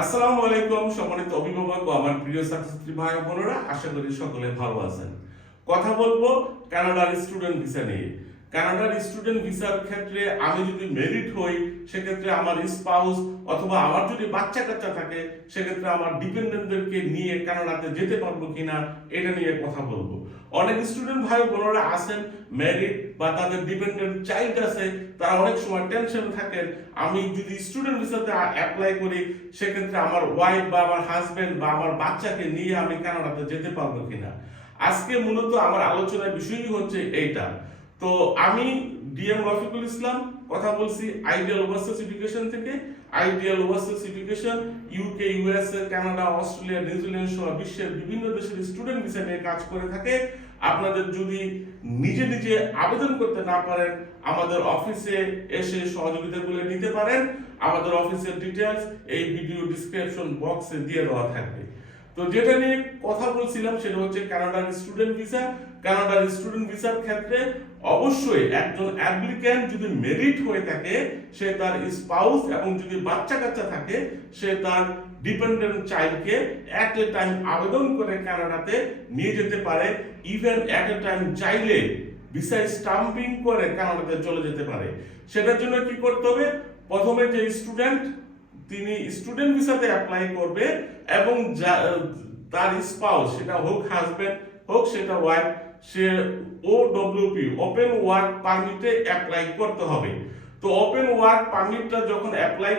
আসসালামু আলাইকুম সম্মানিত অভিভাবক ও আমার প্রিয় ছাত্রছাত্রী ভাই বোনেরা, আশা করি সকলে ভালো আছেন। কথা বলবো কানাডার স্টুডেন্ট ভিসা নিয়ে। কানাডার স্টুডেন্ট ভিসার ক্ষেত্রে আমি যদি মেরিট হই, সেক্ষেত্রে আমার স্পাউস অথবা আমার যদি বাচ্চা কাচ্চা থাকে, সেক্ষেত্রে আমার ডিপেন্ডেন্টদেরকে নিয়ে কানাডাতে যেতে পারবো কিনা এটা নিয়ে কথা বলবো। অনেক স্টুডেন্ট ভাই বোনেরা আছেন, মেরিট বা তাদের ডিপেন্ডেন্ট চাইল্ড আছে, তারা অনেক সময় টেনশন থাকেন, আমি যদি স্টুডেন্ট ভিসাতে অ্যাপ্লাই করি সেক্ষেত্রে আমার ওয়াইফ বা আমার হাজবেন্ড বা আমার বাচ্চাকে নিয়ে আমি কানাডাতে যেতে পারবো কিনা। আজকে মূলত আমার আলোচনার বিষয়ই হচ্ছে এইটা। তো আমি ডিএম রফিকুল ইসলাম কথা বলছি আইডিয়াল ওভারসিজ এডুকেশন থেকে। Ideal overseas education UK, USA, Canada, Australia, New Zealand সহ বিশ্বের বিভিন্ন দেশের স্টুডেন্ট ভিসা নিয়ে কাজ করে থাকে। আপনাদের যদি নিজে নিজে আবেদন করতে না পারেন, আমাদের অফিসে এসে সহযোগিতাগুলো নিতে পারেন। আমাদের অফিসের ডিটেলস এই ভিডিও ডিসক্রিপশন বক্সে দিয়ে দেওয়া থাকবে। তো যেটা নিয়ে কথা বলছিলাম সেটা হচ্ছে কানাডার স্টুডেন্ট ভিসা। কানাডার স্টুডেন্ট ভিসার ক্ষেত্রে অবশ্যই একজন অ্যাপ্লিক্যান্ট যদি মেরিট হয়ে থাকে, সে তার স্পাউস এবং যদি বাচ্চা কাচ্চা থাকে, সে তার ডিপেন্ডেন্ট চাইল্ডকে এট এ টাইম আবেদন করে কানাডাতে নিয়ে যেতে পারে। ইভেন এট এ টাইম চাইলে ভিসা স্টাম্পিং করে কানাডাতে চলে যেতে পারে। সেটার জন্য কি করতে হবে? প্রথমে যে স্টুডেন্ট, তিনি স্টুডেন্ট ভিসাতে অ্যাপ্লাই করবে এবং তার স্পাউস, সেটা হোক হাজবেন্ড হোক সেটা ওয়াইফ, সে ওডব্লিউপি ওপেন ওয়ার্ক পারমিটে অ্যাপ্লাই করতে হবে। তো ওপেন ওয়ার্ক পারমিটটা যখন অ্যাপ্লাই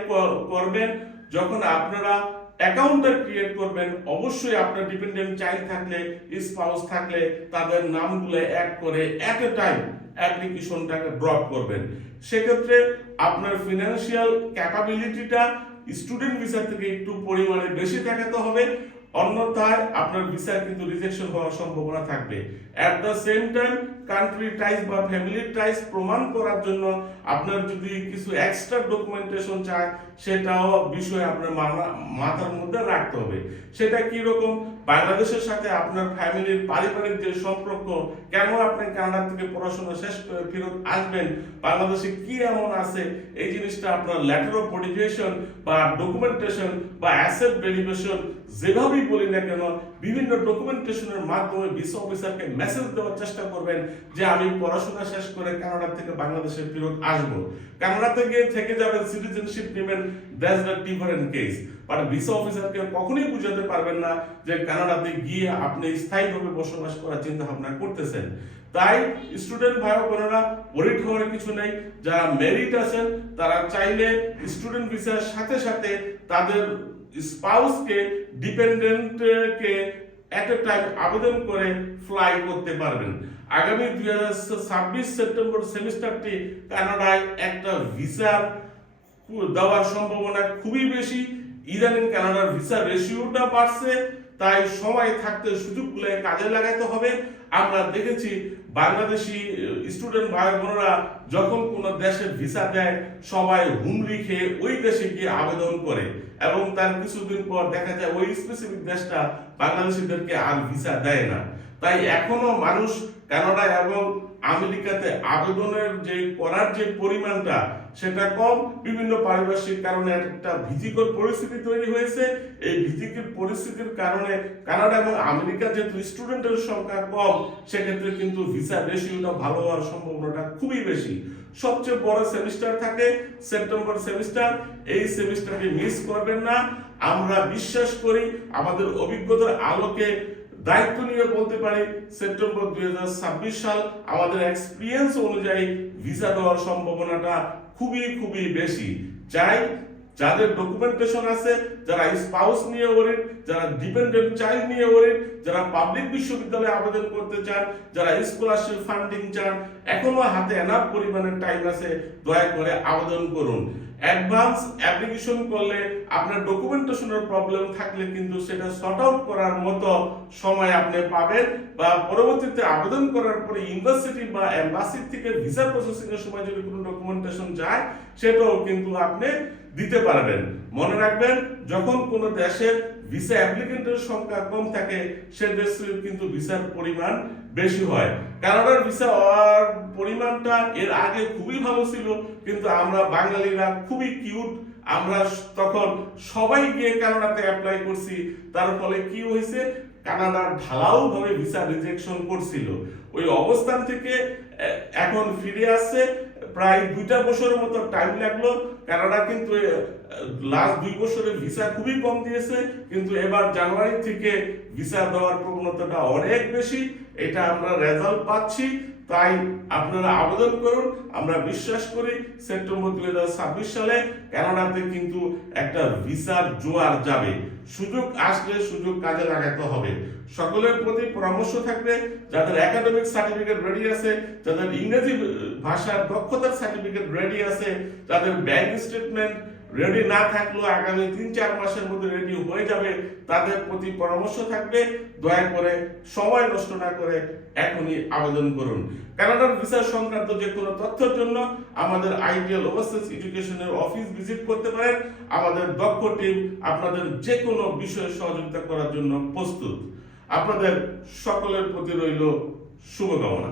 করবেন, যখন আপনারা অ্যাকাউন্টটা ক্রিয়েট করবেন, অবশ্যই আপনার ডিপেন্ডেন্ট চাইল্ড থাকলে, স্পাউস থাকলে তাদের নামগুলো অ্যাড করে এট এ টাইম অ্যাপ্লিকেশনটাকে ড্রপ করবেন। সেক্ষেত্রে আপনার ফিনান্সিয়াল ক্যাপাবিলিটিটা স্টুডেন্ট ভিসা থেকে একটু পরিমাণে বেশি দেখাতে হবে, অন্যথায় আপনার ভিসা কিন্তু রিজেকশন হওয়ার সম্ভাবনা থাকবে। At the same time country ties বা ফ্যামিলি টাইজ প্রমাণ করার জন্য আপনার যদি কিছু এক্সট্রা ডকুমেন্টেশন চায়, সেটাও বিষয় আপনার মাথার মধ্যে রাখতে হবে। সেটা কি রকম? বাংলাদেশের সাথে আপনার ফ্যামিলির পারিবারিক যে সম্পর্ক, কেন আপনি কানাডা থেকে পড়াশোনা শেষ করে ফেরত আসবেন, বাংলাদেশে কি এমন আছে, এই জিনিসটা আপনার লেটার অফ মোটিভেশন বা ডকুমেন্টেশন বা অ্যাসেট ভেরিফিকেশন যেভাবেই বলি না কেন, বিভিন্ন ডকুমেন্টেশনের মাধ্যমে ভিসা অফিসারকে মেসেজ দেওয়ার চেষ্টা করবেন যে আমি পড়াশোনা শেষ করে কানাডা থেকে বাংলাদেশে ফেরত আসবো। কানাডাতে গিয়ে থেকে যাবেন, সিটিজেনশিপ নেবেন, that's the different case. But visa অফিসারকে কখনোই বুঝাতে পারবেন না যে কানাডাতে গিয়ে আপনি স্থায়ীভাবে বসবাস করার চিন্তা ভাবনা করতেছেন। তাই স্টুডেন্ট ভাই বোনেরা, ওরিট হওয়ার কিছু নেই। যারা মেরিট আছেন তারা চাইলে স্টুডেন্ট ভিসার সাথে সাথে তাদের স্পাউসকে, ডিপেন্ডেন্টকে এট এ টাইম আবেদন করে ফ্লাই করতে পারবেন। আগামী 2026 সেপ্টেম্বর সেমিস্টারটি কানাডায় একটা ভিসা দেওয়ার সম্ভাবনা খুবই বেশি। ইদানিং কানাডার ভিসা রেশিওটা বাড়ছে, তাই সময় থাকতে সুযোগগুলো কাজে লাগাতে হবে। আমরা দেখেছি বাংলাদেশি স্টুডেন্ট ভাই বোনেরা যখন কোনো দেশের ভিসা দেয়, সবাই হুমড়ি খেয়ে ওই দেশে গিয়ে আবেদন করে এবং তার কিছুদিন পর দেখা যায় ওই স্পেসিফিক দেশটা বাংলাদেশিদেরকে আর ভিসা দেয় না। তাই এখনো মানুষ কানাডা এবং আমেরিকাতে আবেদনের যে করার যে পরিমাণটা, সেটা কম। বিভিন্ন পারিপার্শ্বিক কারণে একটা ভীতিকর পরিস্থিতি তৈরি হয়েছে। এই ভীতিকর পরিস্থিতির কারণে কানাডা এবং আমেরিকার যেহেতু স্টুডেন্টের সংখ্যা কম, সেক্ষেত্রে কিন্তু ভিসা রেশিওটা ভালো হওয়ার সম্ভাবনাটা খুবই বেশি। সবচেয়ে বড় সেমিস্টার থাকে সেপ্টেম্বর সেমিস্টার, এই সেমিস্টারকে মিস করবেন না। আমরা বিশ্বাস করি, আমাদের অভিজ্ঞতার আলোকে দায়িত্ব নিয়ে বলতে পারি, সেপ্টেম্বর 2026 সাল আমাদের এক্সপিরিয়েন্স অনুযায়ী ভিসা দেওয়ার সম্ভাবনাটা খুবই বেশি। চাই যাদের ডকুমেন্টেশন আছে, যারা স্পাউস নিয়ে ওরিট, যারা ডিপেন্ডেন্ট চাইল্ড নিয়ে ওরিট, যারা পাবলিক বিশ্ববিদ্যালয়ে আবেদন করতে চান, যারা স্কলারশিপ ফান্ডিং চান, এখনো হাতে এনাফ পরিমাণের টাইম আছে, দয়া করে আবেদন করুন। অ্যাডভান্স অ্যাপ্লিকেশন করলে আপনার ডকুমেন্টেশনের প্রবলেম থাকলে কিন্তু সেটা সর্ট আউট করার মতো সময় আপনি পাবেন, বা পরবর্তীতে আবেদন করার পরে ইউনিভার্সিটি বা এম্বাসি থেকে ভিসা প্রসেসিং এর সময় যদি কোনো ডকুমেন্টেশন যায়, সেটাও কিন্তু আপনি দিতে পারবেন। মনে রাখবেন, যখন কোনো দেশের ভিসা অ্যাপ্লিকেন্টের সংখ্যা কম থাকে, সে দেশে কিন্তু ভিসার পরিমাণ বেশি হয়। কানাডার ভিসা পরিমাণটা এর আগে খুবই ভালো ছিল, কিন্তু আমরা বাঙালিরা খুবই কিউট আমরা তখন সবাই গিয়ে কানাডাতে অ্যাপ্লাই করছি, তার ফলে কি হয়েছে, কানাডার ঢালাও ভাবে ভিসা রিজেকশন করছিল। ওই অবস্থান থেকে এখন ফিরে আসছে, প্রায় 2টা বছরের মতো টাইম লাগলো। কানাডা কিন্তু লাস্ট 2 বছরে ভিসা খুবই কম দিয়েছে, কিন্তু এবার জানুয়ারি থেকে ভিসা দেওয়ার প্রবণতাটা অনেক বেশি, এটা আমরা রেজাল্ট পাচ্ছি। তাই আপনারা আবেদন করুন। আমরা বিশ্বাস করি সেপ্টেম্বর 2026 সালে কানাডাতে কিন্তু একটা ভিসার জোয়ার যাবে। সুযোগ আসলে সুযোগ কাজে লাগাতে হবে। সকলের প্রতি পরামর্শ থাকবে, যাদের একাডেমিক সার্টিফিকেট রেডি আছে, যাদের ইংরেজি ভাষার দক্ষতার সার্টিফিকেট রেডি আছে, যাদের ব্যাংক স্টেটমেন্ট রেডি না থাকলেও আগামী 3-4 মাসের মধ্যে রেডি হয়ে যাবে, তাদের প্রতি পরামর্শ থাকবে, দয়া করে সময় নষ্ট না করে এখনই আবেদন করুন। কানাডার ভিসা সংক্রান্ত যে কোনো তথ্যের জন্য আমাদের আইডিয়াল ওভারসিজ এডুকেশনের অফিস ভিজিট করতে পারেন। আমাদের দক্ষ টিম আপনাদের যে কোনো বিষয়ে সহযোগিতা করার জন্য প্রস্তুত। আপনাদের সকলের প্রতি রইল শুভকামনা।